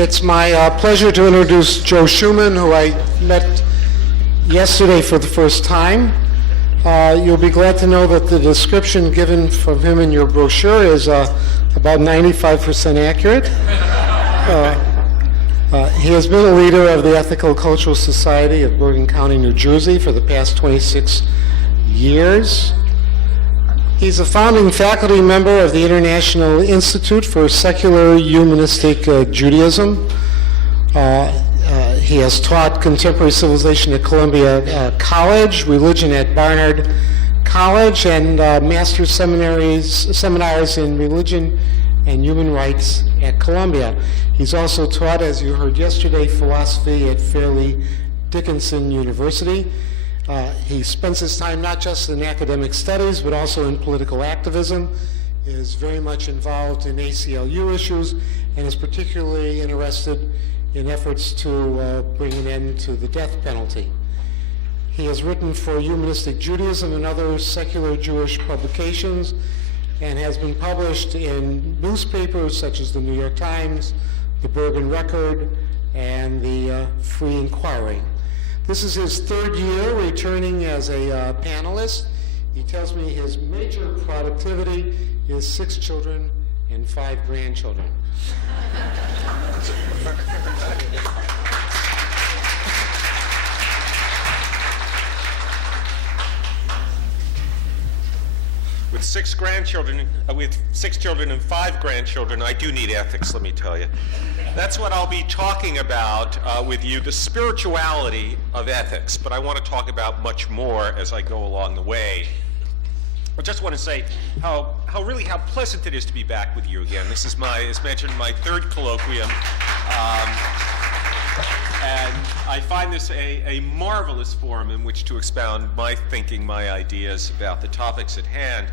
It's my pleasure to introduce Joe Chuman, who I met yesterday for the first time. You'll be glad to know that the description given from him in your brochure is about 95% accurate. He has been a leader of the Ethical Cultural Society of Bergen County, New Jersey for the past 26 years. He's a founding faculty member of the International Institute for Secular Humanistic Judaism. He has taught contemporary civilization at Columbia College, religion at Barnard College, and master's seminars in religion and human rights at Columbia. He's also taught, as you heard yesterday, philosophy at Fairleigh Dickinson University. He spends his time not just in academic studies, but also in political activism, is very much involved in ACLU issues, and is particularly interested in efforts to bring an end to the death penalty. He has written for Humanistic Judaism and other secular Jewish publications, and has been published in newspapers such as the New York Times, the Bergen Record, and the Free Inquiry. This is his third year returning as a panelist. He tells me his major productivity is 6 children and 5 grandchildren. With 6 grandchildren, with 6 children and 5 grandchildren, I do need ethics, let me tell you. That's what I'll be talking about with you, the spirituality of ethics, but I want to talk about much more as I go along the way. I just want to say how pleasant it is to be back with you again. This is as mentioned, my 3rd colloquium. And I find this a marvelous forum in which to expound my thinking, my ideas about the topics at hand.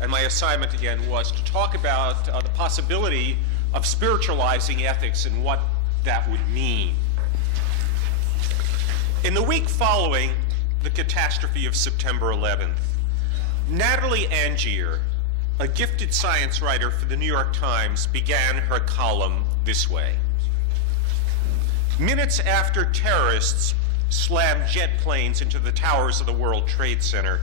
And my assignment again was to talk about the possibility of spiritualizing ethics and what that would mean. In the week following the catastrophe of September 11th, Natalie Angier, a gifted science writer for the New York Times, began her column this way. Minutes after terrorists slammed jet planes into the towers of the World Trade Center,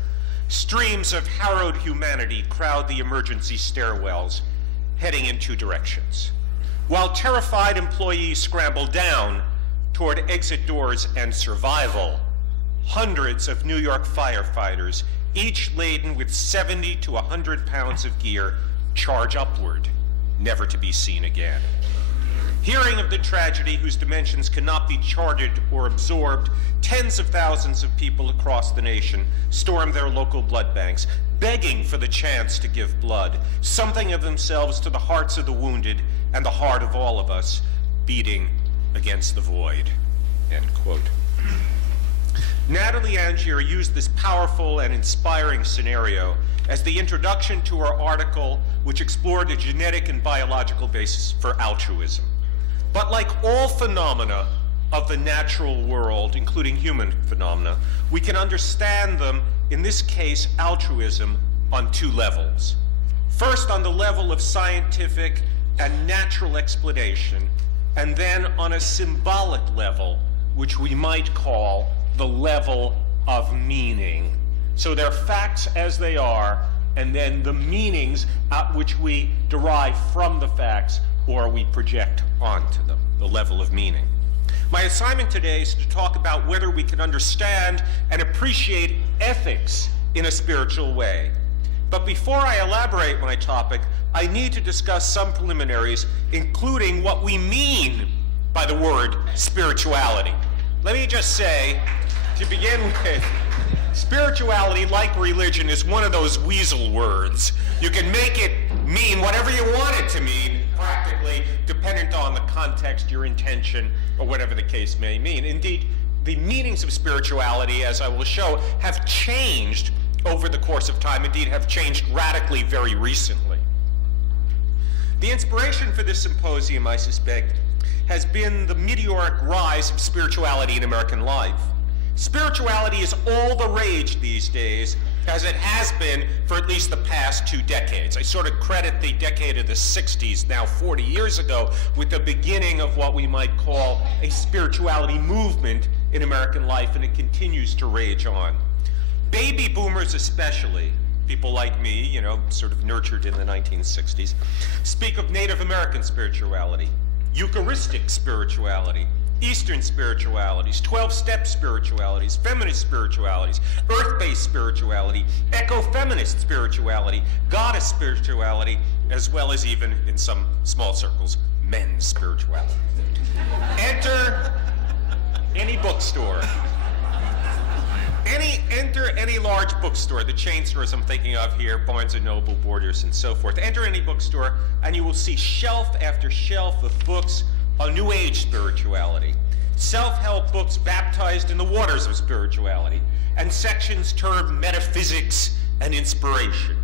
streams of harrowed humanity crowd the emergency stairwells, heading in 2 directions. While terrified employees scramble down toward exit doors and survival, hundreds of New York firefighters, each laden with 70 to 100 pounds of gear, charge upward, never to be seen again. Hearing of the tragedy whose dimensions cannot be charted or absorbed, tens of thousands of people across the nation storm their local blood banks, begging for the chance to give blood, something of themselves to the hearts of the wounded and the heart of all of us, beating against the void, end quote. Natalie Angier used this powerful and inspiring scenario as the introduction to her article, which explored the genetic and biological basis for altruism. But like all phenomena of the natural world, including human phenomena, we can understand them, in this case, altruism, on 2 levels. First, on the level of scientific and natural explanation, and then on a symbolic level, which we might call the level of meaning. So they're facts as they are, and then the meanings which we derive from the facts or we project onto them, the level of meaning. My assignment today is to talk about whether we can understand and appreciate ethics in a spiritual way. But before I elaborate my topic, I need to discuss some preliminaries, including what we mean by the word spirituality. Let me just say, to begin with, spirituality, like religion, is one of those weasel words. You can make it mean whatever you want it to mean, practically, dependent on the context, your intention, or whatever the case may mean. Indeed, the meanings of spirituality, as I will show, have changed over the course of time, indeed have changed radically very recently. The inspiration for this symposium, I suspect, has been the meteoric rise of spirituality in American life. Spirituality is all the rage these days, as it has been for at least the past 2 decades. I sort of credit the decade of the 60s, now 40 years ago, with the beginning of what we might call a spirituality movement in American life, and it continues to rage on. Baby boomers especially, people like me, you know, sort of nurtured in the 1960s, speak of Native American spirituality, Eucharistic spirituality, Eastern spiritualities, 12-step spiritualities, feminist spiritualities, earth-based spirituality, eco-feminist spirituality, goddess spirituality, as well as even, in some small circles, men's spirituality. Enter any bookstore. Enter any large bookstore, the chain stores I'm thinking of here, Barnes & Noble, Borders, and so forth. Enter any bookstore, and you will see shelf after shelf of books on New Age spirituality, self-help books baptized in the waters of spirituality, and sections termed metaphysics and inspiration.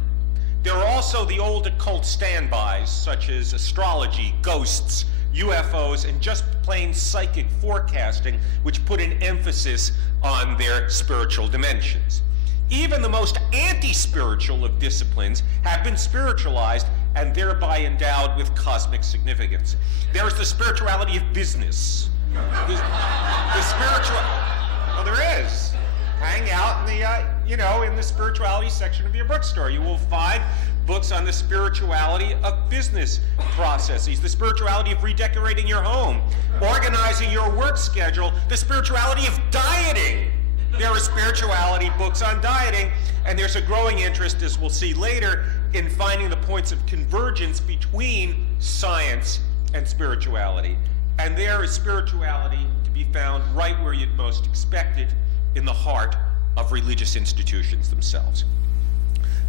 There are also the old occult standbys, such as astrology, ghosts, UFOs, and just plain psychic forecasting, which put an emphasis on their spiritual dimensions. Even the most anti-spiritual of disciplines have been spiritualized and thereby endowed with cosmic significance. There is the spirituality of business. The spiritual, well, there is. Hang out in the, in the spirituality section of your bookstore. You will find books on the spirituality of business processes, the spirituality of redecorating your home, organizing your work schedule, the spirituality of dieting. There are spirituality books on dieting, and there's a growing interest, as we'll see later, in finding the points of convergence between science and spirituality. And there is spirituality to be found right where you'd most expect it, in the heart of religious institutions themselves.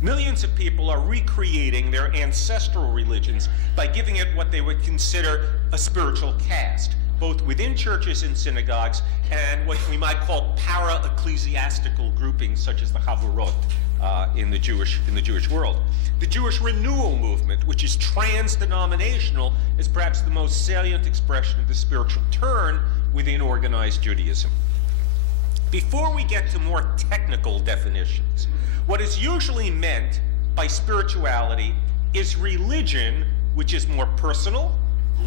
Millions of people are recreating their ancestral religions by giving it what they would consider a spiritual cast, both within churches and synagogues, and what we might call para-ecclesiastical groupings, such as the Chavurot in the Jewish world. The Jewish renewal movement, which is trans-denominational, is perhaps the most salient expression of the spiritual turn within organized Judaism. Before we get to more technical definitions, what is usually meant by spirituality is religion, which is more personal,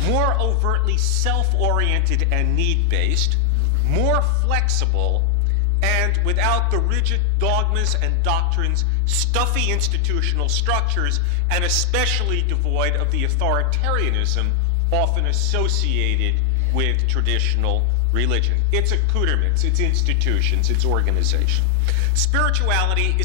more overtly self-oriented and need-based, more flexible, and without the rigid dogmas and doctrines, stuffy institutional structures, and especially devoid of the authoritarianism often associated with traditional religion. It's accoutrements, it's institutions, it's organization. Spirituality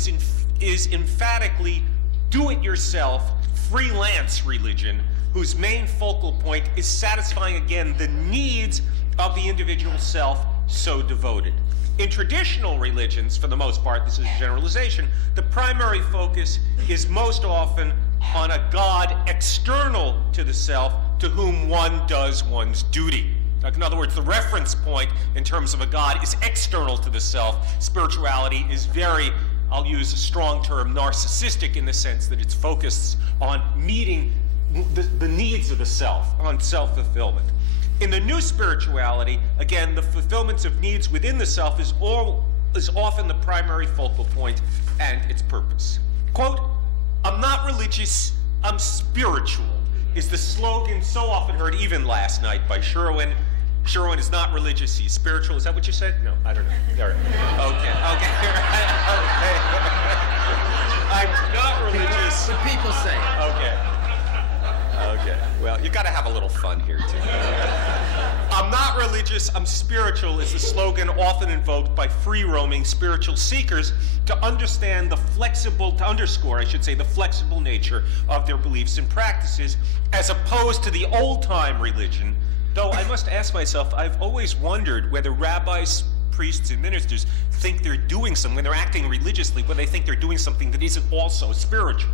is emphatically do-it-yourself, freelance religion, whose main focal point is satisfying, again, the needs of the individual self so devoted. In traditional religions, for the most part, this is a generalization, the primary focus is most often on a God external to the self, to whom one does one's duty. In other words, the reference point in terms of a God is external to the self. Spirituality is very, I'll use a strong term, narcissistic, in the sense that it's focused on meeting the needs of the self, on self-fulfillment. In the new spirituality, again, the fulfillment of needs within the self is often the primary focal point and its purpose. Quote, "I'm not religious, I'm spiritual," is the slogan so often heard, even last night, by Sherwin. Sherwin is not religious, he's spiritual. Is that what you said? No, I don't know. All right. Okay. I'm not religious. The people say it. Okay. Well, you got to have a little fun here, too. "I'm not religious, I'm spiritual" is the slogan often invoked by free-roaming spiritual seekers to underscore the flexible nature of their beliefs and practices, as opposed to the old-time religion. Though I must ask myself, I've always wondered whether rabbis, priests, and ministers think they're doing something, when they're acting religiously, whether they think they're doing something that isn't also spiritual.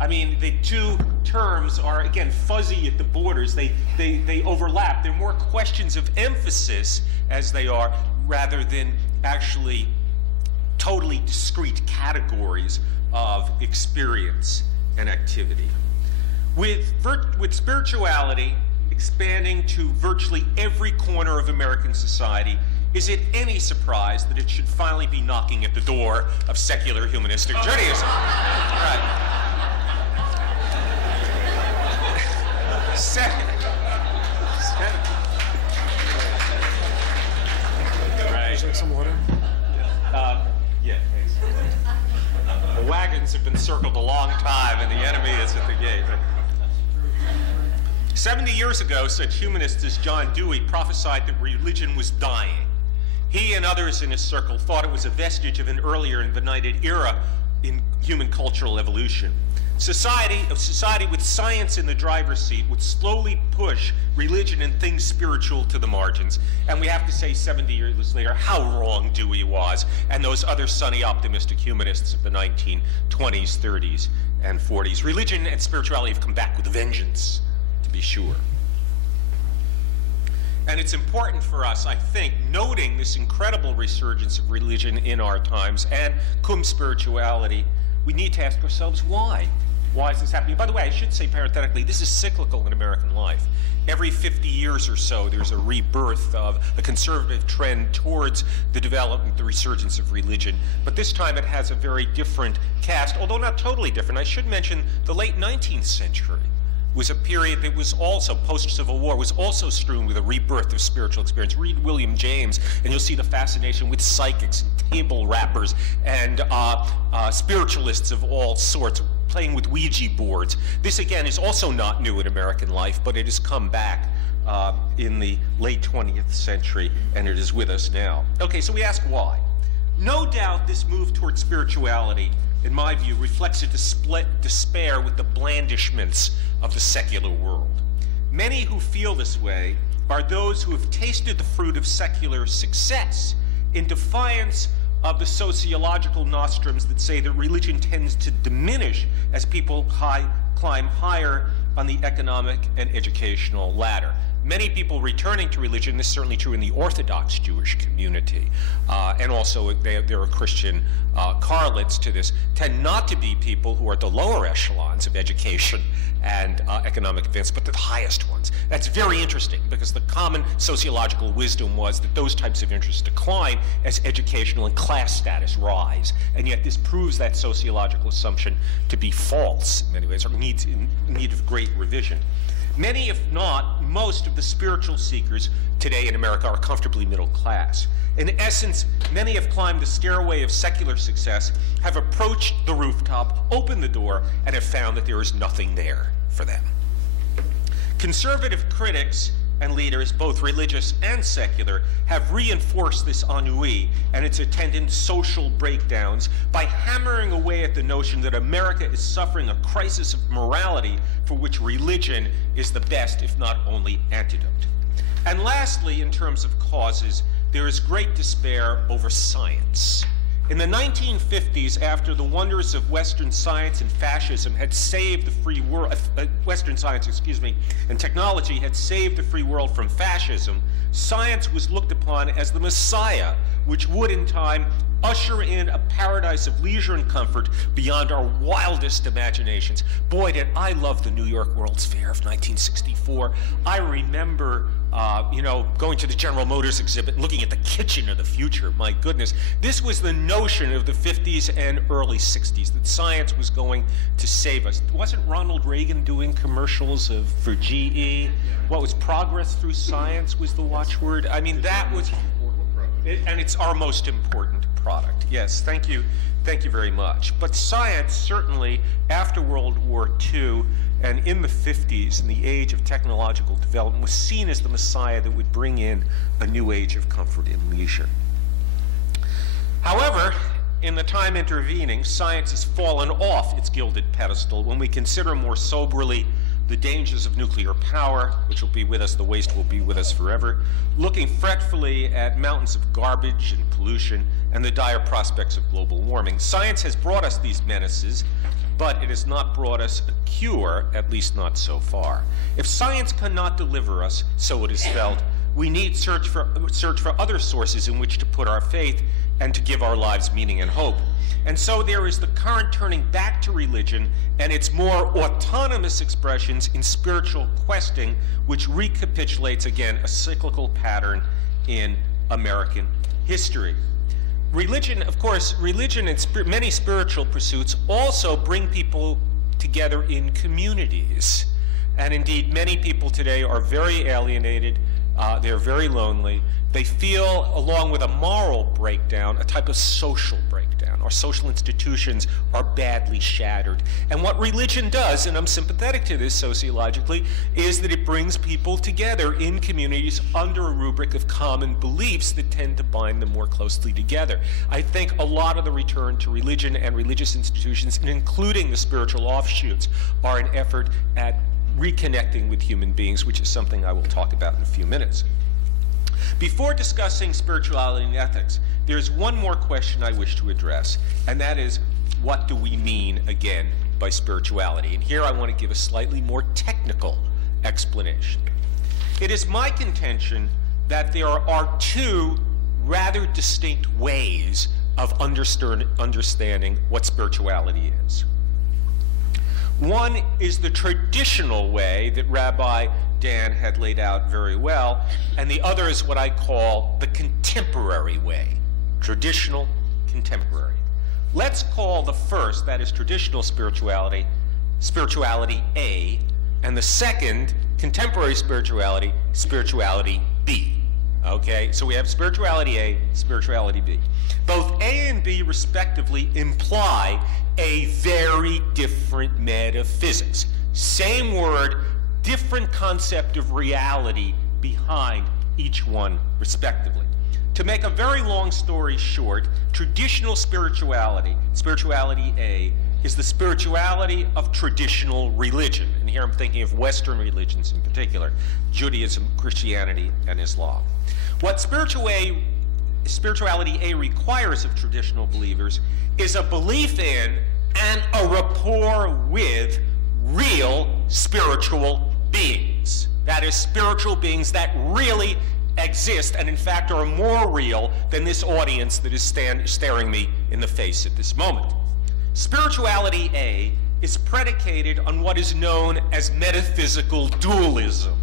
I mean, the two terms are, again, fuzzy at the borders. They overlap. They're more questions of emphasis, as they are, rather than actually totally discrete categories of experience and activity. With spirituality expanding to virtually every corner of American society, is it any surprise that it should finally be knocking at the door of secular humanistic Judaism? Right. Second. Right. Would you like some water? Yeah, thanks. The wagons have been circled a long time, and the enemy is at the gate. 70 years ago, such humanists as John Dewey prophesied that religion was dying. He and others in his circle thought it was a vestige of an earlier and benighted era in human cultural evolution. Society with science in the driver's seat would slowly push religion and things spiritual to the margins. And we have to say 70 years later how wrong Dewey was and those other sunny optimistic humanists of the 1920s, 30s, and 40s. Religion and spirituality have come back with a vengeance, to be sure. And it's important for us, I think, noting this incredible resurgence of religion in our times and cum spirituality, we need to ask ourselves why. Why is this happening? By the way, I should say parenthetically, this is cyclical in American life. Every 50 years or so, there's a rebirth of a conservative trend towards the development, the resurgence of religion. But this time it has a very different cast, although not totally different. I should mention the late 19th century was a period that was also, post-Civil War, was also strewn with a rebirth of spiritual experience. Read William James, and you'll see the fascination with psychics and table rappers and spiritualists of all sorts, playing with Ouija boards. This, again, is also not new in American life, but it has come back in the late 20th century, and it is with us now. Okay, so we ask why. No doubt this move toward spirituality, in my view, reflects a despair with the blandishments of the secular world. Many who feel this way are those who have tasted the fruit of secular success in defiance of the sociological nostrums that say that religion tends to diminish as people climb higher on the economic and educational ladder. Many people returning to religion, this is certainly true in the Orthodox Jewish community, and also there are Christian correlates to this, tend not to be people who are at the lower echelons of education and economic advance, but the highest ones. That's very interesting because the common sociological wisdom was that those types of interests decline as educational and class status rise, and yet this proves that sociological assumption to be false in many ways, or in need of great revision. Many, if not most, of the spiritual seekers today in America are comfortably middle class. In essence, many have climbed the stairway of secular success, have approached the rooftop, opened the door, and have found that there is nothing there for them. Conservative critics and leaders, both religious and secular, have reinforced this ennui and its attendant social breakdowns by hammering away at the notion that America is suffering a crisis of morality for which religion is the best, if not only, antidote. And lastly, in terms of causes, there is great despair over science. In the 1950s, after the wonders of Western science and fascism had saved the free world, Western science, and technology had saved the free world from fascism, science was looked upon as the messiah, which would in time usher in a paradise of leisure and comfort beyond our wildest imaginations. Boy, did I love the New York World's Fair of 1964. I remember going to the General Motors exhibit, looking at the kitchen of the future. My goodness. This was the notion of the 50s and early 60s, that science was going to save us. Wasn't Ronald Reagan doing commercials for GE? What was progress through science was the watchword? I mean, that was, and it's our most important product. Yes, thank you very much. But science, certainly after World War II and in the 50s, in the age of technological development, was seen as the messiah that would bring in a new age of comfort and leisure. However, in the time intervening, science has fallen off its gilded pedestal when we consider more soberly the dangers of nuclear power, which will be with us, the waste will be with us forever, looking fretfully at mountains of garbage and pollution, and the dire prospects of global warming. Science has brought us these menaces, but it has not brought us a cure, at least not so far. If science cannot deliver us, so it is felt, we need search for other sources in which to put our faith and to give our lives meaning and hope. And so there is the current turning back to religion and its more autonomous expressions in spiritual questing, which recapitulates again a cyclical pattern in American history. Religion, of course, religion and many spiritual pursuits also bring people together in communities. And indeed, many people today are very alienated, they're very lonely. They feel, along with a moral breakdown, a type of social breakdown. Our social institutions are badly shattered. And what religion does, and I'm sympathetic to this sociologically, is that it brings people together in communities under a rubric of common beliefs that tend to bind them more closely together. I think a lot of the return to religion and religious institutions, including the spiritual offshoots, are an effort at reconnecting with human beings, which is something I will talk about in a few minutes. Before discussing spirituality and ethics, there's one more question I wish to address, and that is, what do we mean, again, by spirituality? And here I want to give a slightly more technical explanation. It is my contention that there are two rather distinct ways of understanding what spirituality is. One is the traditional way that Rabbi Dan had laid out very well, and the other is what I call the contemporary way. Traditional, contemporary. Let's call the first, that is traditional spirituality, spirituality A, and the second, contemporary spirituality, spirituality B. Okay, so we have spirituality A, spirituality B. Both A and B, respectively, imply a very different metaphysics. Same word, different concept of reality behind each one, respectively. To make a very long story short, traditional spirituality, spirituality A, is the spirituality of traditional religion. And here I'm thinking of Western religions in particular, Judaism, Christianity, and Islam. What spirituality A requires of traditional believers is a belief in and a rapport with real spiritual beings. That is, spiritual beings that really exist and in fact are more real than this audience that is staring me in the face at this moment. Spirituality A is predicated on what is known as metaphysical dualism,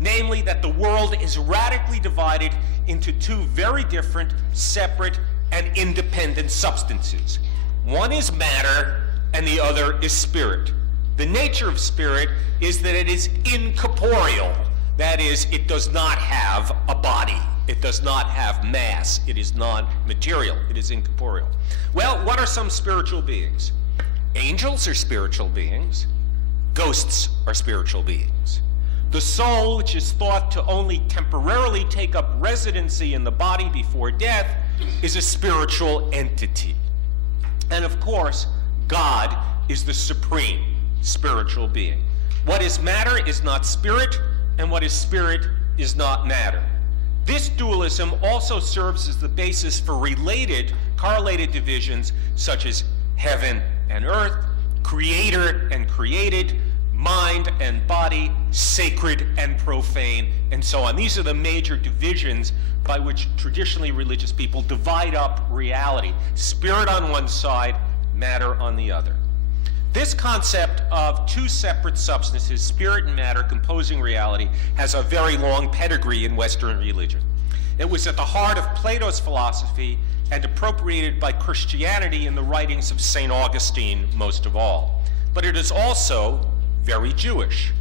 namely that the world is radically divided into two very different, separate, and independent substances. One is matter, and the other is spirit. The nature of spirit is that it is incorporeal. That is, it does not have a body. It does not have mass. It is non-material. It is incorporeal. Well, what are some spiritual beings? Angels are spiritual beings. Ghosts are spiritual beings. The soul, which is thought to only temporarily take up residency in the body before death, is a spiritual entity. And of course, God is the supreme spiritual being. What is matter is not spirit, and what is spirit is not matter. This dualism also serves as the basis for correlated divisions such as heaven and earth, creator and created, mind and body, sacred and profane, and so on. These are the major divisions by which traditionally religious people divide up reality. Spirit on one side, matter on the other. This concept of two separate substances, spirit and matter, composing reality, has a very long pedigree in Western religion. It was at the heart of Plato's philosophy and appropriated by Christianity in the writings of St. Augustine, most of all. But it is also very Jewish.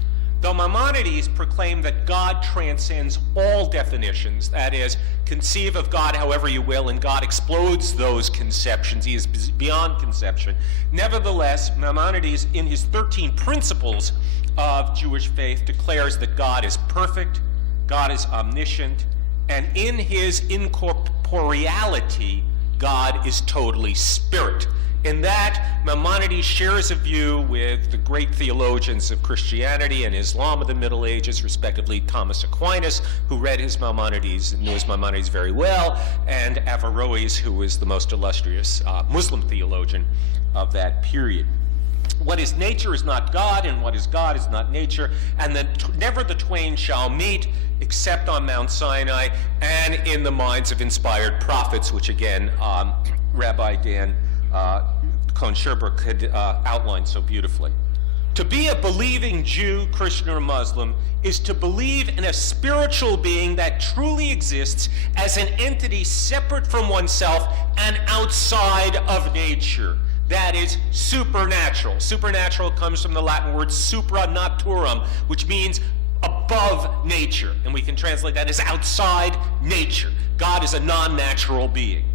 Though Maimonides proclaimed that God transcends all definitions, that is, conceive of God however you will, and God explodes those conceptions, he is beyond conception. Nevertheless, Maimonides, in his 13 principles of Jewish faith, declares that God is perfect, God is omniscient, and in his incorporeality, God is totally spirit. In that, Maimonides shares a view with the great theologians of Christianity and Islam of the Middle Ages, respectively Thomas Aquinas, who read his Maimonides and knew his Maimonides very well, and Averroes, who was the most illustrious Muslim theologian of that period. What is nature is not God, and what is God is not nature, and never the twain shall meet except on Mount Sinai and in the minds of inspired prophets, which again, Rabbi Dan Cohen-Sherbrooke had outlined so beautifully. To be a believing Jew, Christian, or Muslim is to believe in a spiritual being that truly exists as an entity separate from oneself and outside of nature. That is supernatural. Supernatural comes from the Latin word supra naturam, which means above nature. And we can translate that as outside nature. God is a non-natural being.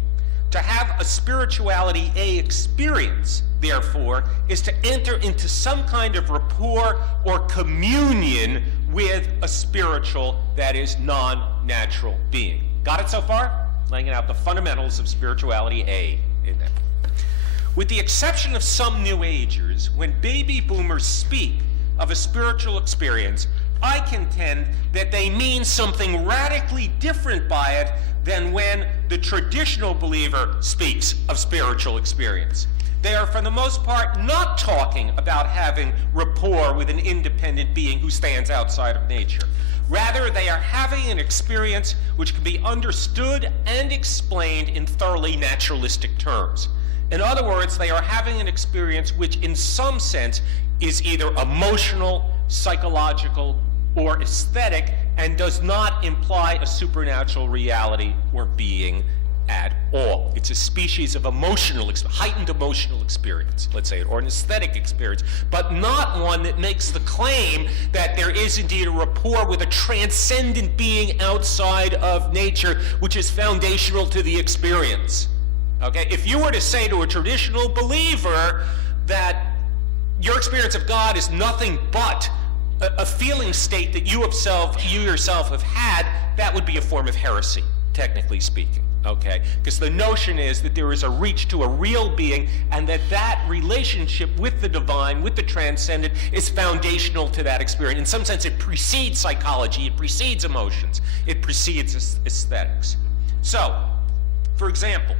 To have a spirituality experience, therefore, is to enter into some kind of rapport or communion with a spiritual, that is, non-natural being. Got it so far? Laying out the fundamentals of spirituality in that. With the exception of some New Agers, when baby boomers speak of a spiritual experience, I contend that they mean something radically different by it than when the traditional believer speaks of spiritual experience. They are, for the most part, not talking about having rapport with an independent being who stands outside of nature. Rather, they are having an experience which can be understood and explained in thoroughly naturalistic terms. In other words, they are having an experience which, in some sense, is either emotional, psychological, or aesthetic, and does not imply a supernatural reality or being at all. It's a species of heightened emotional experience, let's say, or an aesthetic experience, but not one that makes the claim that there is indeed a rapport with a transcendent being outside of nature, which is foundational to the experience. Okay? If you were to say to a traditional believer that your experience of God is nothing but a feeling state that you yourself have had, that would be a form of heresy, technically speaking. Okay? Because the notion is that there is a reach to a real being, and that relationship with the divine, with the transcendent, is foundational to that experience. In some sense, it precedes psychology, it precedes emotions, it precedes aesthetics. So, for example,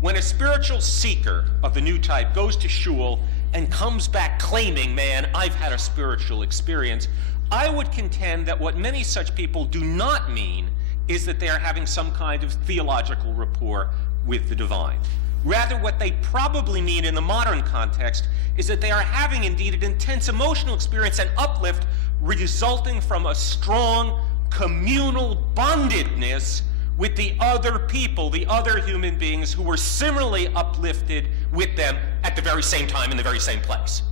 when a spiritual seeker of the new type goes to shul and comes back claiming, man, I've had a spiritual experience, I would contend that what many such people do not mean is that they are having some kind of theological rapport with the divine. Rather, what they probably mean in the modern context is that they are having indeed an intense emotional experience and uplift resulting from a strong communal bondedness with the other people, the other human beings who were similarly uplifted with them at the very same time in the very same place.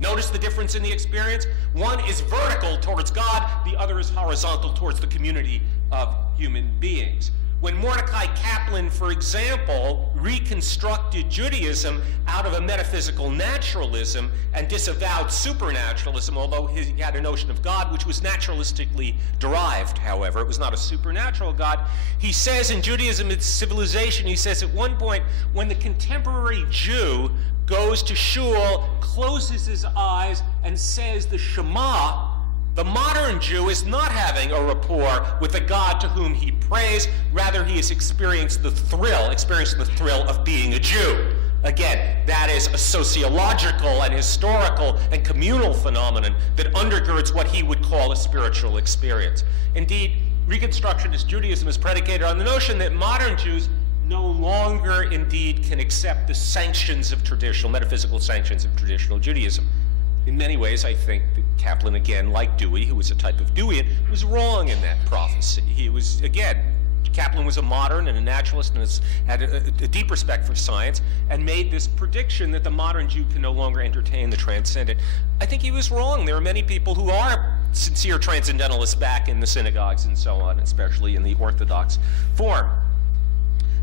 Notice the difference in the experience? One is vertical towards God, the other is horizontal towards the community of human beings. When Mordecai Kaplan, for example, reconstructed Judaism out of a metaphysical naturalism and disavowed supernaturalism, although he had a notion of God which was naturalistically derived, however, it was not a supernatural God, he says in Judaism, its civilization, he says at one point, when the contemporary Jew goes to shul, closes his eyes, and says the Shema, the modern Jew is not having a rapport with the God to whom he prays. Rather, he has experienced the thrill of being a Jew. Again, that is a sociological and historical and communal phenomenon that undergirds what he would call a spiritual experience. Indeed, Reconstructionist Judaism is predicated on the notion that modern Jews no longer indeed can accept the sanctions of metaphysical sanctions of traditional Judaism. In many ways, I think that Kaplan, again, like Dewey, who was a type of Deweyan, was wrong in that prophecy. He was, again, Kaplan was a modern and a naturalist and had a deep respect for science and made this prediction that the modern Jew can no longer entertain the transcendent. I think he was wrong. There are many people who are sincere transcendentalists back in the synagogues and so on, especially in the Orthodox form.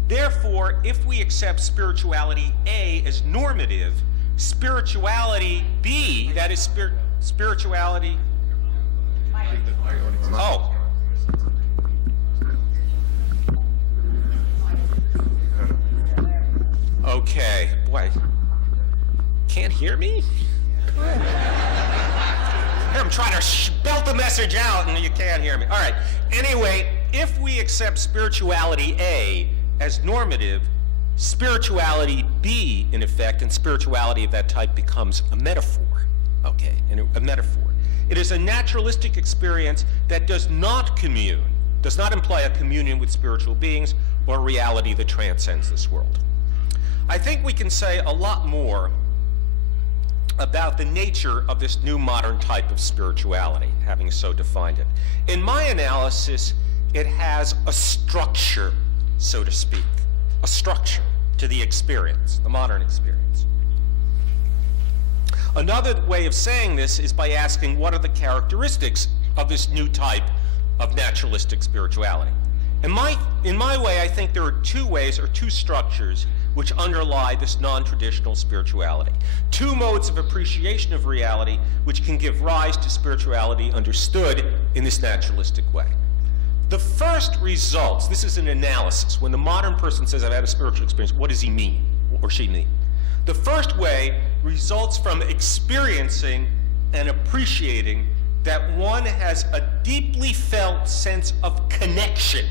Therefore, if we accept spirituality A as normative, spirituality B, that is spirituality. Oh. Okay. Boy. Can't hear me? I'm trying to belt the message out and you can't hear me. All right. Anyway, if we accept spirituality A as normative, spirituality B, in effect, and spirituality of that type becomes a metaphor. Okay, a metaphor. It is a naturalistic experience that does not imply a communion with spiritual beings or a reality that transcends this world. I think we can say a lot more about the nature of this new modern type of spirituality, having so defined it. In my analysis, it has a structure, so to speak, a structure to the experience, the modern experience. Another way of saying this is by asking what are the characteristics of this new type of naturalistic spirituality. In my way, I think there are two ways or two structures which underlie this non-traditional spirituality. Two modes of appreciation of reality which can give rise to spirituality understood in this naturalistic way. The first results, this is an analysis. When the modern person says, I've had a spiritual experience, what does he mean, or she mean? The first way results from experiencing and appreciating that one has a deeply felt sense of connection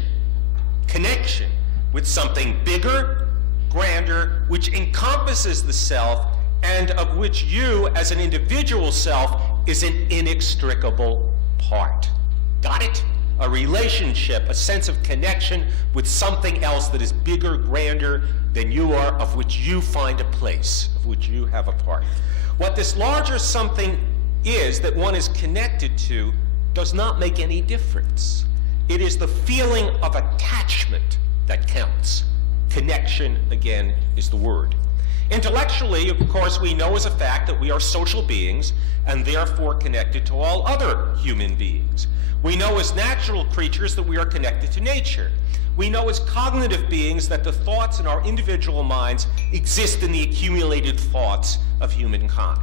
with something bigger, grander, which encompasses the self, and of which you, as an individual self, is an inextricable part. Got it? A relationship, a sense of connection with something else that is bigger, grander than you are, of which you find a place, of which you have a part. What this larger something is that one is connected to does not make any difference. It is the feeling of attachment that counts. Connection, again, is the word. Intellectually, of course, we know as a fact that we are social beings and therefore connected to all other human beings. We know as natural creatures that we are connected to nature. We know as cognitive beings that the thoughts in our individual minds exist in the accumulated thoughts of humankind.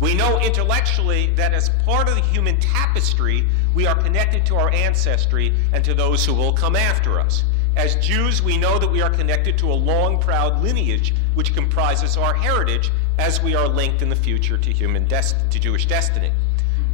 We know intellectually that as part of the human tapestry, we are connected to our ancestry and to those who will come after us. As Jews, we know that we are connected to a long, proud lineage which comprises our heritage as we are linked in the future to Jewish destiny.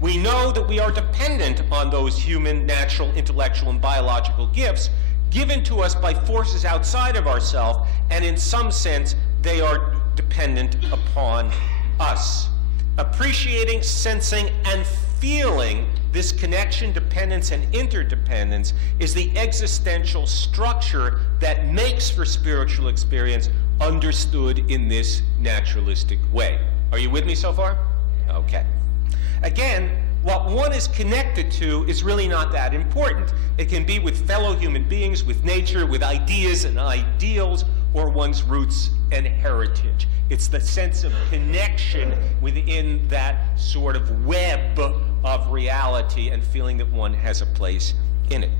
We know that we are dependent on those human, natural, intellectual, and biological gifts given to us by forces outside of ourselves, and in some sense, they are dependent upon us. Appreciating, sensing, and feeling this connection, dependence, and interdependence is the existential structure that makes for spiritual experience understood in this naturalistic way. Are you with me so far? Okay. Again, what one is connected to is really not that important. It can be with fellow human beings, with nature, with ideas and ideals, or one's roots and heritage. It's the sense of connection within that sort of web of reality and feeling that one has a place in it.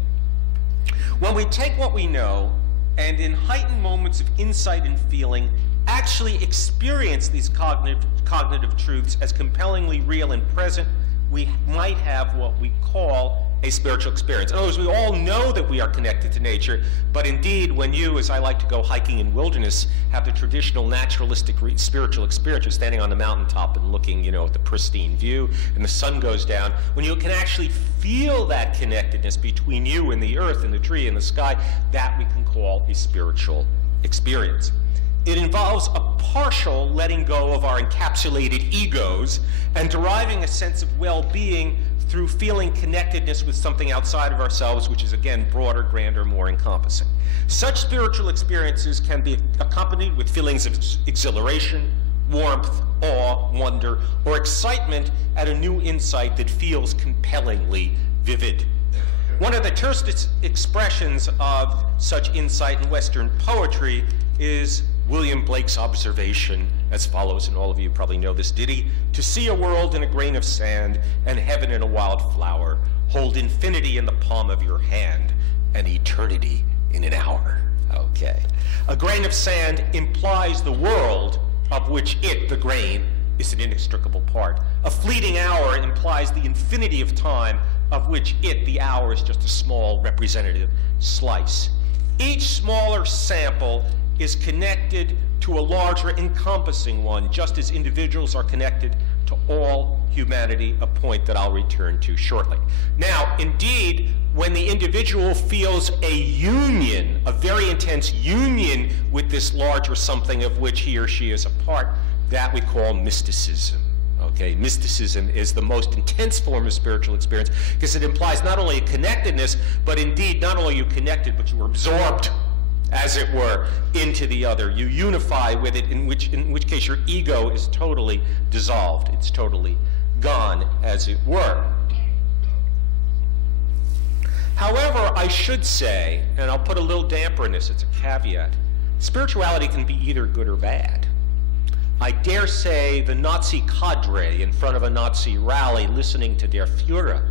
When we take what we know and in heightened moments of insight and feeling actually experience these cognitive truths as compellingly real and present, we might have what we call a spiritual experience. In other words, we all know that we are connected to nature, but indeed, when you, as I like to go hiking in wilderness, have the traditional naturalistic spiritual experience, you're standing on the mountaintop and looking, at the pristine view, and the sun goes down, when you can actually feel that connectedness between you and the earth and the tree and the sky, that we can call a spiritual experience. It involves a partial letting go of our encapsulated egos and deriving a sense of well-being through feeling connectedness with something outside of ourselves, which is, again, broader, grander, more encompassing. Such spiritual experiences can be accompanied with feelings of exhilaration, warmth, awe, wonder, or excitement at a new insight that feels compellingly vivid. One of the terse expressions of such insight in Western poetry is William Blake's observation as follows, and all of you probably know this ditty: to see a world in a grain of sand and heaven in a wild flower, hold infinity in the palm of your hand and eternity in an hour. Okay. A grain of sand implies the world of which it, the grain, is an inextricable part. A fleeting hour implies the infinity of time of which it, the hour, is just a small representative slice. Each smaller sample is connected to a larger encompassing one, just as individuals are connected to all humanity, a point that I'll return to shortly. Now, indeed, when the individual feels a union, a very intense union with this larger something of which he or she is a part, that we call mysticism. Okay, mysticism is the most intense form of spiritual experience because it implies not only a connectedness, but indeed not only are you connected, but you are absorbed as it were, into the other. You unify with it, in which case your ego is totally dissolved. It's totally gone, as it were. However, I should say, and I'll put a little damper in this, it's a caveat, spirituality can be either good or bad. I dare say the Nazi cadre in front of a Nazi rally listening to Der Führer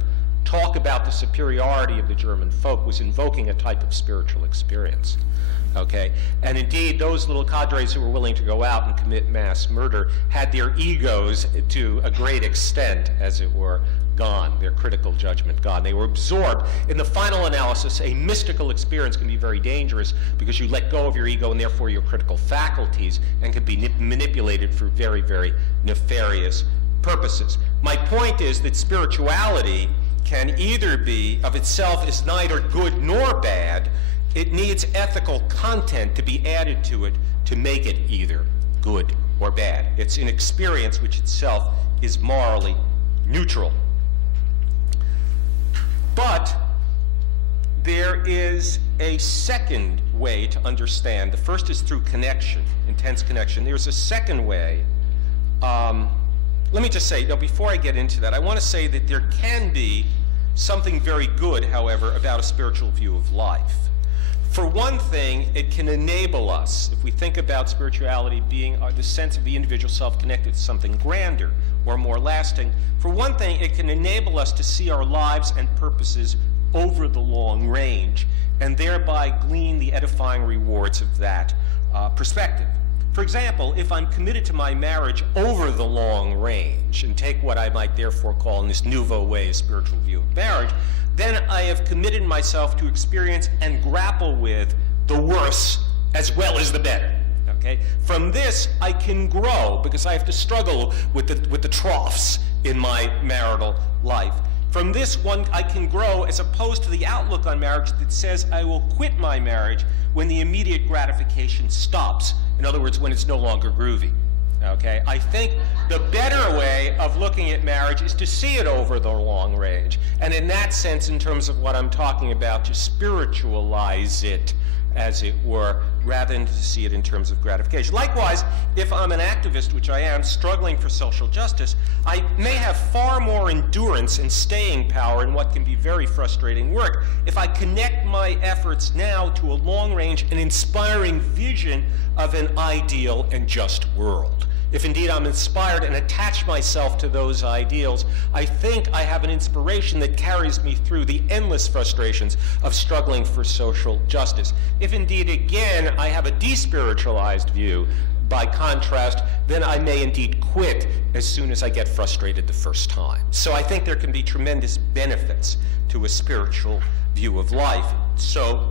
talk about the superiority of the German folk was invoking a type of spiritual experience. Okay? And indeed, those little cadres who were willing to go out and commit mass murder had their egos, to a great extent, as it were, gone, their critical judgment gone. They were absorbed. In the final analysis, a mystical experience can be very dangerous because you let go of your ego and therefore your critical faculties, and can be manipulated for very, very nefarious purposes. My point is that spirituality can either be, of itself, is neither good nor bad. It needs ethical content to be added to it to make it either good or bad. It's an experience which itself is morally neutral. But there is a second way to understand. The first is through connection, intense connection. There's a second way. Let me just say, before I get into that, I want to say that there can be something very good, however, about a spiritual view of life. For one thing, it can enable us, if we think about spirituality being the sense of the individual self connected to something grander or more lasting, for one thing, it can enable us to see our lives and purposes over the long range, and thereby glean the edifying rewards of that perspective. For example, if I'm committed to my marriage over the long range, and take what I might therefore call in this nouveau way a spiritual view of marriage, then I have committed myself to experience and grapple with the worse as well as the better. Okay? From this, I can grow because I have to struggle with the troughs in my marital life. From this one, I can grow as opposed to the outlook on marriage that says I will quit my marriage when the immediate gratification stops. In other words, when it's no longer groovy. Okay? I think the better way of looking at marriage is to see it over the long range. And in that sense, in terms of what I'm talking about, to spiritualize it, as it were, rather than to see it in terms of gratification. Likewise, if I'm an activist, which I am, struggling for social justice, I may have far more endurance and staying power in what can be very frustrating work if I connect my efforts now to a long-range and inspiring vision of an ideal and just world. If indeed I'm inspired and attach myself to those ideals, I think I have an inspiration that carries me through the endless frustrations of struggling for social justice. If indeed, again, I have a despiritualized view, by contrast, then I may indeed quit as soon as I get frustrated the first time. So I think there can be tremendous benefits to a spiritual view of life, so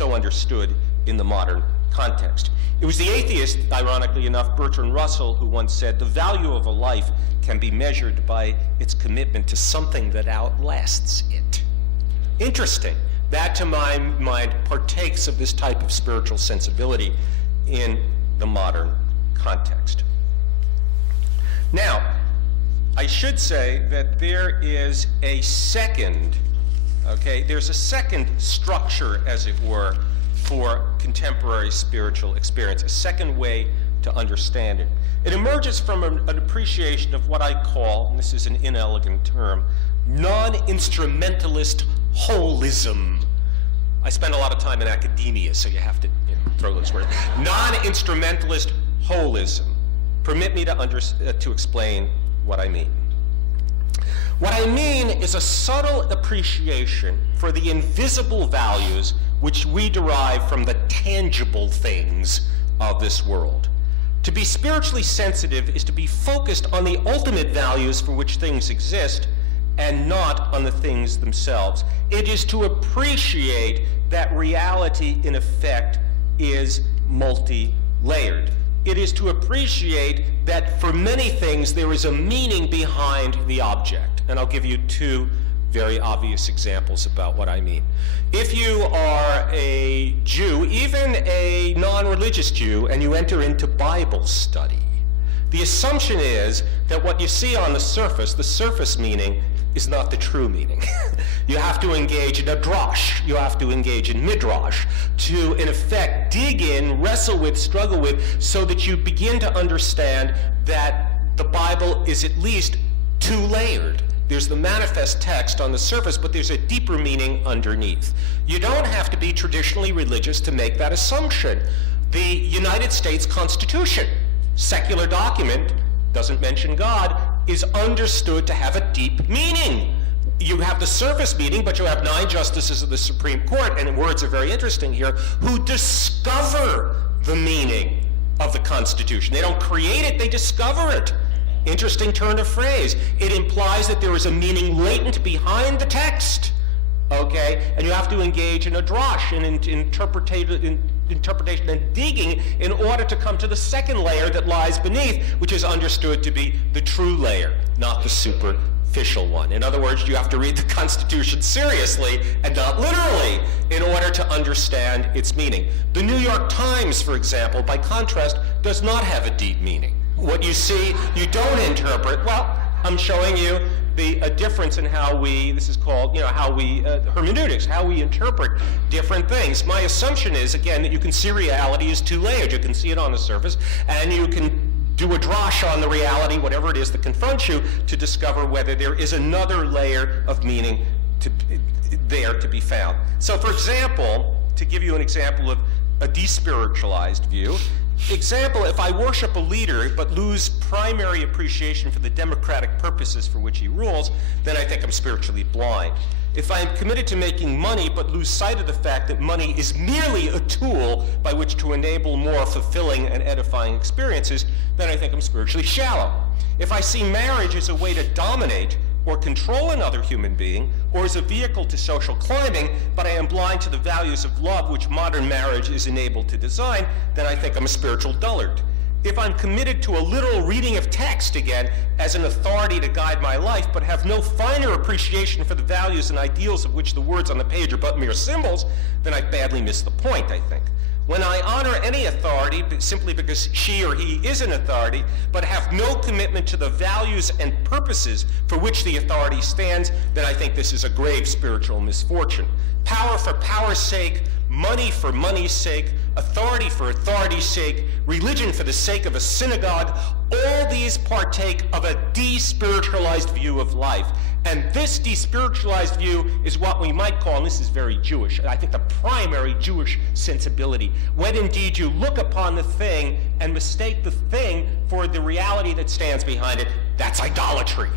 understood in the modern context. It was the atheist, ironically enough, Bertrand Russell, who once said, the value of a life can be measured by its commitment to something that outlasts it. Interesting. That, to my mind, partakes of this type of spiritual sensibility in the modern context. Now, I should say that there is a second, there's a second structure, as it were, for contemporary spiritual experience, a second way to understand it. It emerges from an appreciation of what I call, and this is an inelegant term, non-instrumentalist holism. I spend a lot of time in academia, so you have to throw those words. Non-instrumentalist holism. Permit me to explain what I mean. What I mean is a subtle appreciation for the invisible values which we derive from the tangible things of this world. To be spiritually sensitive is to be focused on the ultimate values for which things exist and not on the things themselves. It is to appreciate that reality, in effect, is multi-layered. It is to appreciate that for many things there is a meaning behind the object. And I'll give you two very obvious examples about what I mean. If you are a Jew, even a non-religious Jew, and you enter into Bible study, the assumption is that what you see on the surface meaning, is not the true meaning. You have to engage in a drosh. You have to engage in midrash to, in effect, dig in, wrestle with, struggle with, so that you begin to understand that the Bible is at least two-layered. There's the manifest text on the surface, but there's a deeper meaning underneath. You don't have to be traditionally religious to make that assumption. The United States Constitution, secular document, doesn't mention God, is understood to have a deep meaning. You have the surface meaning, but you have 9 justices of the Supreme Court, and words are very interesting here, who discover the meaning of the Constitution. They don't create it, they discover it. Interesting turn of phrase. It implies that there is a meaning latent behind the text, okay? And you have to engage in a drosh, in interpretation and digging in order to come to the second layer that lies beneath, which is understood to be the true layer, not the superficial one. In other words, you have to read the Constitution seriously and not literally in order to understand its meaning. The New York Times, for example, by contrast, does not have a deep meaning. What you see, you don't interpret. Well, I'm showing you a difference in how we, this is called, hermeneutics, how we interpret different things. My assumption is, again, that you can see reality as two-layered. You can see it on the surface, and you can do a drosh on the reality, whatever it is that confronts you, to discover whether there is another layer of meaning there to be found. So, for example, to give you an example of a despiritualized view, if I worship a leader but lose primary appreciation for the democratic purposes for which he rules, then I think I'm spiritually blind. If I am committed to making money but lose sight of the fact that money is merely a tool by which to enable more fulfilling and edifying experiences, then I think I'm spiritually shallow. If I see marriage as a way to dominate or control another human being, or as a vehicle to social climbing, but I am blind to the values of love which modern marriage is enabled to design, then I think I'm a spiritual dullard. If I'm committed to a literal reading of text, again, as an authority to guide my life, but have no finer appreciation for the values and ideals of which the words on the page are but mere symbols, then I badly miss the point, I think. When I honor any authority simply because she or he is an authority, but have no commitment to the values and purposes for which the authority stands, then I think this is a grave spiritual misfortune. Power for power's sake, money for money's sake, authority for authority's sake, religion for the sake of a synagogue, all these partake of a despiritualized view of life. And this despiritualized view is what we might call, and this is very Jewish, I think the primary Jewish sensibility, when indeed you look upon the thing and mistake the thing for the reality that stands behind it, that's idolatry.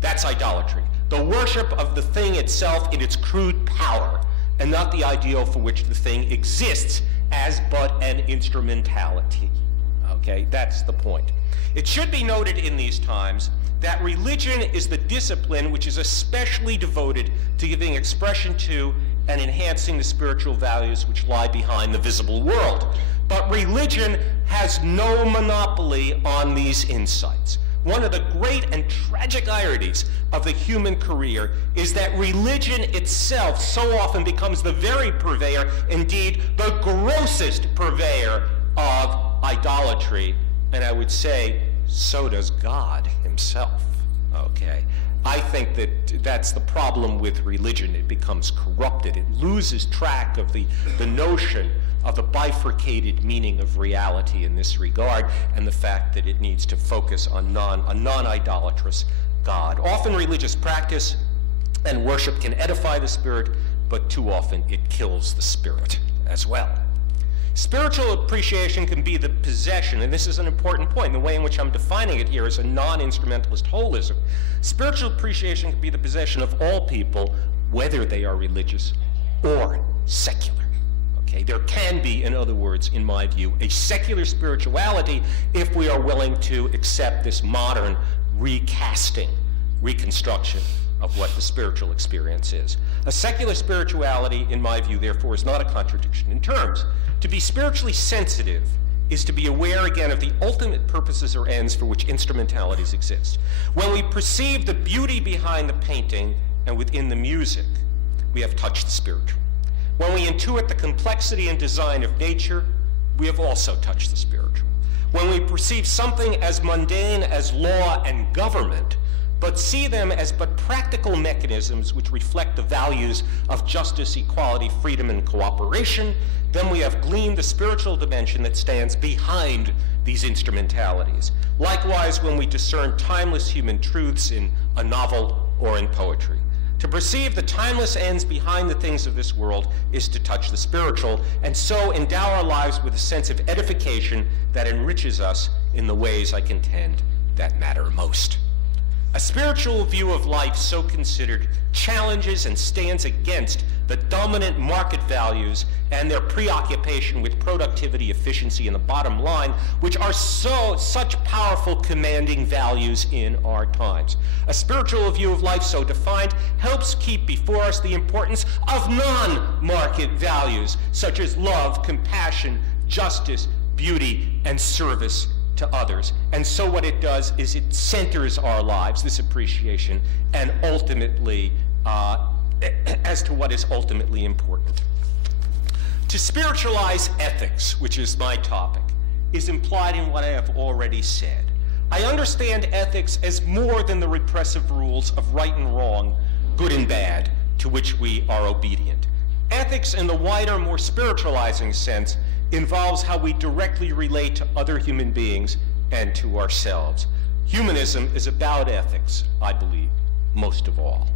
That's idolatry. The worship of the thing itself in its crude power, and not the ideal for which the thing exists as but an instrumentality. Okay, that's the point. It should be noted in these times that religion is the discipline which is especially devoted to giving expression to and enhancing the spiritual values which lie behind the visible world. But religion has no monopoly on these insights. One of the great and tragic ironies of the human career is that religion itself so often becomes the very purveyor, indeed the grossest purveyor of idolatry, and I would say so does God himself, okay? I think that that's the problem with religion. It becomes corrupted. It loses track of the notion of the bifurcated meaning of reality in this regard, and the fact that it needs to focus on a non-idolatrous God. Often religious practice and worship can edify the spirit, but too often it kills the spirit as well. Spiritual appreciation can be the possession, and this is an important point, the way in which I'm defining it here is a non-instrumentalist holism. Spiritual appreciation can be the possession of all people, whether they are religious or secular. Okay? There can be, in other words, in my view, a secular spirituality if we are willing to accept this modern reconstruction of what the spiritual experience is. A secular spirituality, in my view, therefore, is not a contradiction in terms. To be spiritually sensitive is to be aware again of the ultimate purposes or ends for which instrumentalities exist. When we perceive the beauty behind the painting and within the music, we have touched the spiritual. When we intuit the complexity and design of nature, we have also touched the spiritual. When we perceive something as mundane as law and government, but see them as but practical mechanisms which reflect the values of justice, equality, freedom, and cooperation, then we have gleaned the spiritual dimension that stands behind these instrumentalities. Likewise, when we discern timeless human truths in a novel or in poetry. To perceive the timeless ends behind the things of this world is to touch the spiritual, and so endow our lives with a sense of edification that enriches us in the ways I contend that matter most. A spiritual view of life so considered challenges and stands against the dominant market values and their preoccupation with productivity, efficiency, and the bottom line, which are such powerful commanding values in our times. A spiritual view of life so defined helps keep before us the importance of non-market values, such as love, compassion, justice, beauty, and service to others. And so what it does is it centers our lives, this appreciation, and ultimately as to what is ultimately important. To spiritualize ethics, which is my topic, is implied in what I have already said. I understand ethics as more than the repressive rules of right and wrong, good and bad, to which we are obedient. Ethics in the wider, more spiritualizing sense involves how we directly relate to other human beings and to ourselves. Humanism is about ethics, I believe, most of all.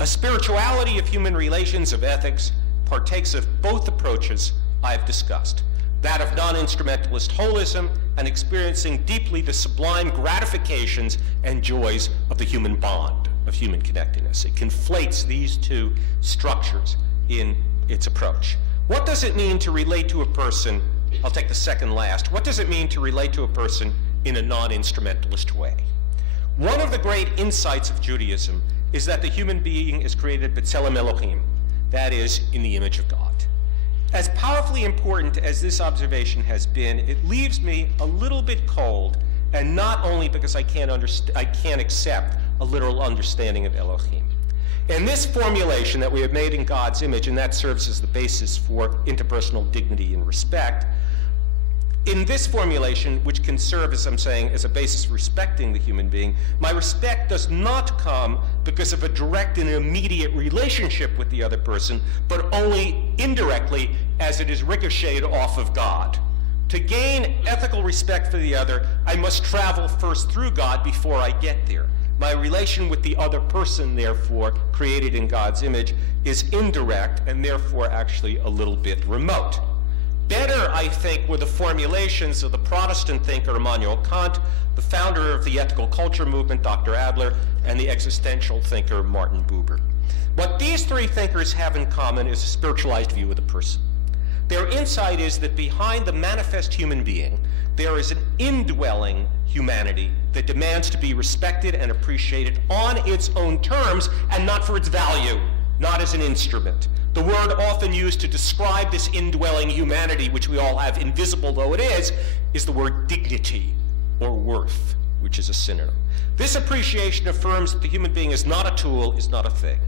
A spirituality of human relations of ethics partakes of both approaches I have discussed, that of non-instrumentalist holism and experiencing deeply the sublime gratifications and joys of the human bond, of human connectedness. It conflates these two structures in its approach. What does it mean to relate to a person, I'll take the second last, what does it mean to relate to a person in a non-instrumentalist way? One of the great insights of Judaism is that the human being is created b'tselem Elohim, that is, in the image of God. As powerfully important as this observation has been, it leaves me a little bit cold, and not only because I can't accept a literal understanding of Elohim. In this formulation that we have made in God's image, and that serves as the basis for interpersonal dignity and respect, in this formulation, which can serve, as I'm saying, as a basis for respecting the human being, my respect does not come because of a direct and immediate relationship with the other person, but only indirectly as it is ricocheted off of God. To gain ethical respect for the other, I must travel first through God before I get there. My relation with the other person, therefore, created in God's image, is indirect and therefore actually a little bit remote. Better, I think, were the formulations of the Protestant thinker Immanuel Kant, the founder of the ethical culture movement, Dr. Adler, and the existential thinker Martin Buber. What these three thinkers have in common is a spiritualized view of the person. Their insight is that behind the manifest human being, there is an indwelling humanity that demands to be respected and appreciated on its own terms and not for its value, not as an instrument. The word often used to describe this indwelling humanity, which we all have, invisible though it is the word dignity or worth, which is a synonym. This appreciation affirms that the human being is not a tool, is not a thing.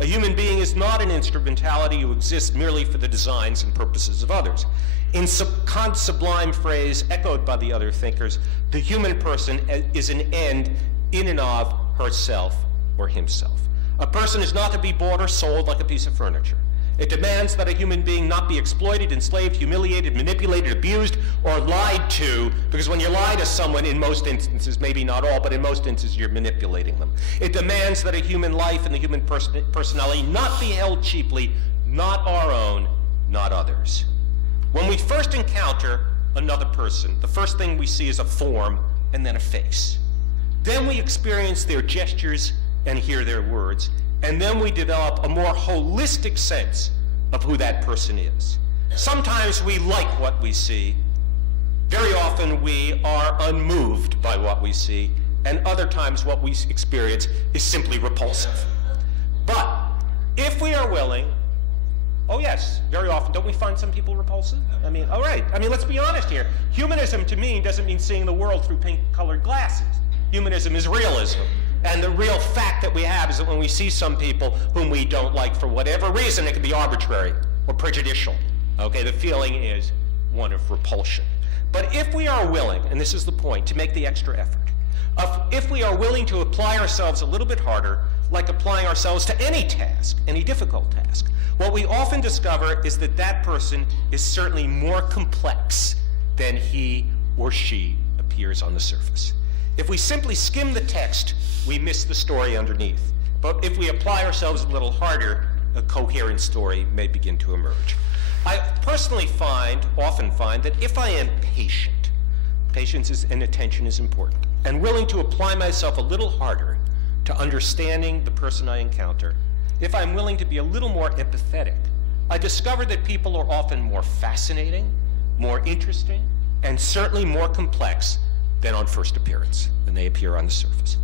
A human being is not an instrumentality who exists merely for the designs and purposes of others. In Kant's sublime phrase, echoed by the other thinkers, the human person is an end in and of herself or himself. A person is not to be bought or sold like a piece of furniture. It demands that a human being not be exploited, enslaved, humiliated, manipulated, abused, or lied to, because when you lie to someone, in most instances, maybe not all, but in most instances, you're manipulating them. It demands that a human life and the human personality not be held cheaply, not our own, not others. When we first encounter another person, the first thing we see is a form and then a face. Then we experience their gestures and hear their words. And then we develop a more holistic sense of who that person is. Sometimes we like what we see. Very often we are unmoved by what we see. And other times what we experience is simply repulsive. But if we are willing, oh yes, very often, don't we find some people repulsive? I mean, all right. I mean, let's be honest here. Humanism to me doesn't mean seeing the world through pink-colored glasses. Humanism is realism. And the real fact that we have is that when we see some people whom we don't like for whatever reason, it can be arbitrary or prejudicial. Okay, the feeling is one of repulsion. But if we are willing, and this is the point, to make the extra effort, If we are willing to apply ourselves a little bit harder, like applying ourselves to any task, any difficult task, what we often discover is that that person is certainly more complex than he or she appears on the surface. If we simply skim the text, we miss the story underneath. But if we apply ourselves a little harder, a coherent story may begin to emerge. I personally often find that if I am patient, patience and attention is important, and willing to apply myself a little harder to understanding the person I encounter, if I'm willing to be a little more empathetic, I discover that people are often more fascinating, more interesting, and certainly more complex than on first appearance, than they appear on the surface,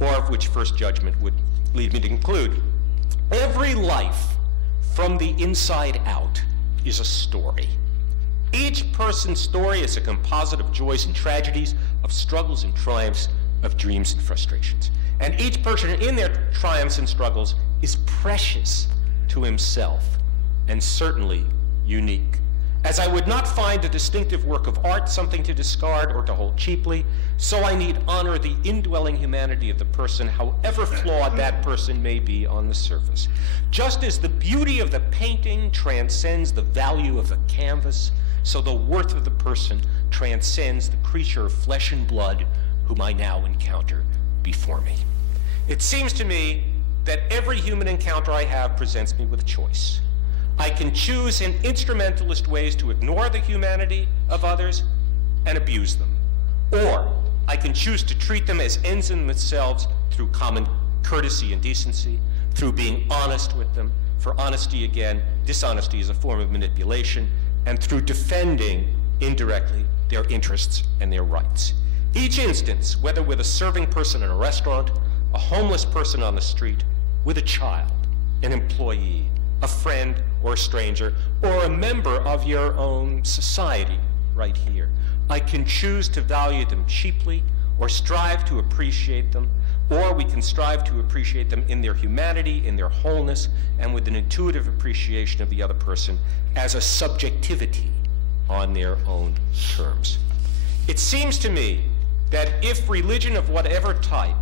or of which first judgment would lead me to conclude. Every life from the inside out is a story. Each person's story is a composite of joys and tragedies, of struggles and triumphs, of dreams and frustrations. And each person in their triumphs and struggles is precious to himself, and certainly unique. As I would not find a distinctive work of art something to discard or to hold cheaply, so I need honor the indwelling humanity of the person, however flawed that person may be on the surface. Just as the beauty of the painting transcends the value of the canvas, so the worth of the person transcends the creature of flesh and blood whom I now encounter before me. It seems to me that every human encounter I have presents me with a choice. I can choose in instrumentalist ways to ignore the humanity of others and abuse them. Or I can choose to treat them as ends in themselves through common courtesy and decency, through being honest with them. For honesty, again, dishonesty is a form of manipulation, and through defending indirectly their interests and their rights. Each instance, whether with a serving person in a restaurant, a homeless person on the street, with a child, an employee, a friend or a stranger, or a member of your own society right here. I can choose to value them cheaply or strive to appreciate them, or we can strive to appreciate them in their humanity, in their wholeness, and with an intuitive appreciation of the other person as a subjectivity on their own terms. It seems to me that if religion of whatever type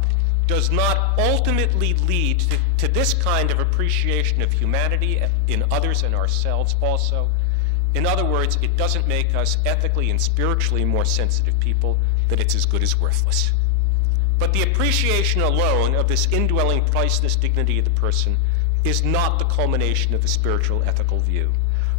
does not ultimately lead to this kind of appreciation of humanity in others and ourselves also, in other words, it doesn't make us ethically and spiritually more sensitive people, that it's as good as worthless. But the appreciation alone of this indwelling priceless dignity of the person is not the culmination of the spiritual ethical view.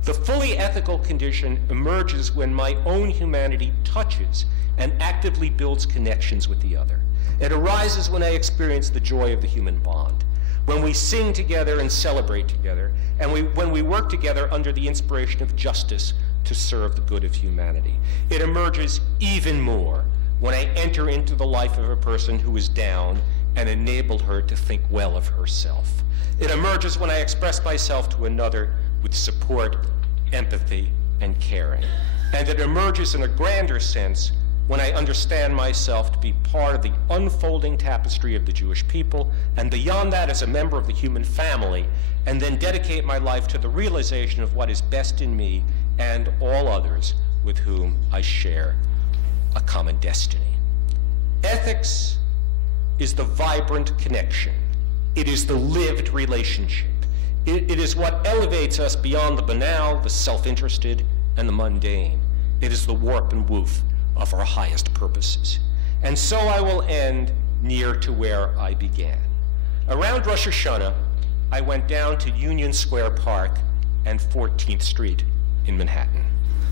The fully ethical condition emerges when my own humanity touches and actively builds connections with the other. It arises when I experience the joy of the human bond, when we sing together and celebrate together, and when we work together under the inspiration of justice to serve the good of humanity. It emerges even more when I enter into the life of a person who is down and enable her to think well of herself. It emerges when I express myself to another with support, empathy, and caring. And it emerges in a grander sense when I understand myself to be part of the unfolding tapestry of the Jewish people, and beyond that as a member of the human family, and then dedicate my life to the realization of what is best in me and all others with whom I share a common destiny. Ethics is the vibrant connection. It is the lived relationship. It is what elevates us beyond the banal, the self-interested, and the mundane. It is the warp and woof of our highest purposes. And so I will end near to where I began. Around Rosh Hashanah, I went down to Union Square Park and 14th Street in Manhattan.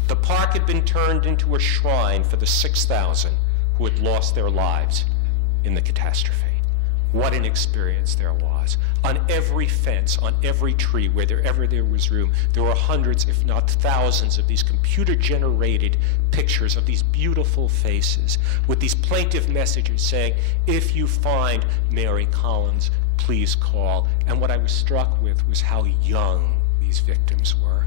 The park had been turned into a shrine for the 6,000 who had lost their lives in the catastrophe. What an experience there was. On every fence, on every tree, wherever there was room, there were hundreds, if not thousands, of these computer-generated pictures of these beautiful faces with these plaintive messages saying, if you find Mary Collins, please call. And what I was struck with was how young these victims were.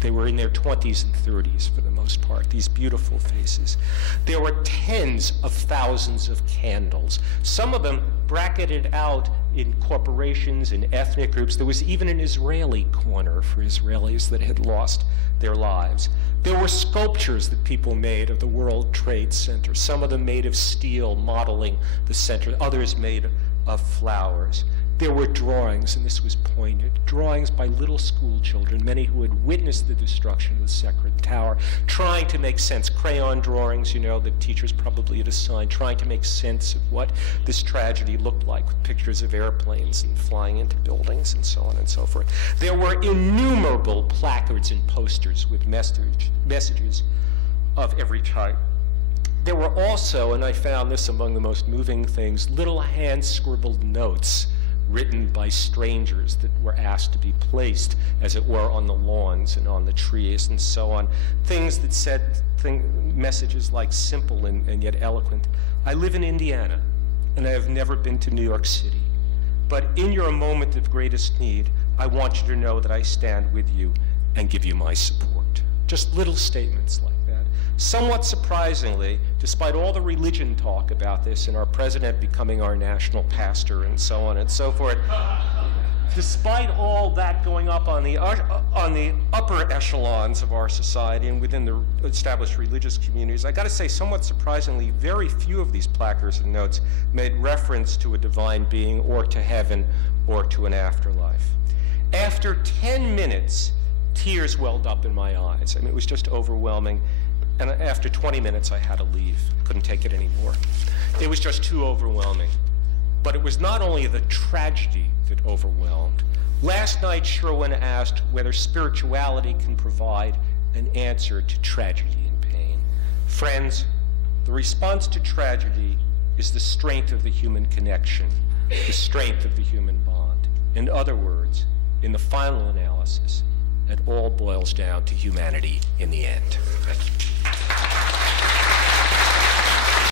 They were in their 20s and 30s for the most part, these beautiful faces. There were tens of thousands of candles, some of them bracketed out in corporations, in ethnic groups. There was even an Israeli corner for Israelis that had lost their lives. There were sculptures that people made of the World Trade Center, some of them made of steel, modeling the center, others made of flowers. There were drawings, and this was pointed, drawings by little school children, many who had witnessed the destruction of the Secret Tower, trying to make sense, crayon drawings, that teachers probably had assigned, trying to make sense of what this tragedy looked like, with pictures of airplanes and flying into buildings and so on and so forth. There were innumerable placards and posters with messages of every type. There were also, and I found this among the most moving things, little hand-scribbled notes written by strangers that were asked to be placed, as it were, on the lawns and on the trees and so on. Things that said messages like simple and yet eloquent. I live in Indiana, and I have never been to New York City. But in your moment of greatest need, I want you to know that I stand with you and give you my support. Just little statements like that. Somewhat surprisingly, despite all the religion talk about this and our president becoming our national pastor and so on and so forth, despite all that going up on the upper echelons of our society and within the established religious communities, I got to say, somewhat surprisingly, very few of these placards and notes made reference to a divine being or to heaven or to an afterlife. After 10 minutes, tears welled up in my eyes. I mean, it was just overwhelming. And after 20 minutes, I had to leave. Couldn't take it anymore. It was just too overwhelming. But it was not only the tragedy that overwhelmed. Last night, Sherwin asked whether spirituality can provide an answer to tragedy and pain. Friends, the response to tragedy is the strength of the human connection, the strength of the human bond. In other words, in the final analysis, it all boils down to humanity in the end. Thank you.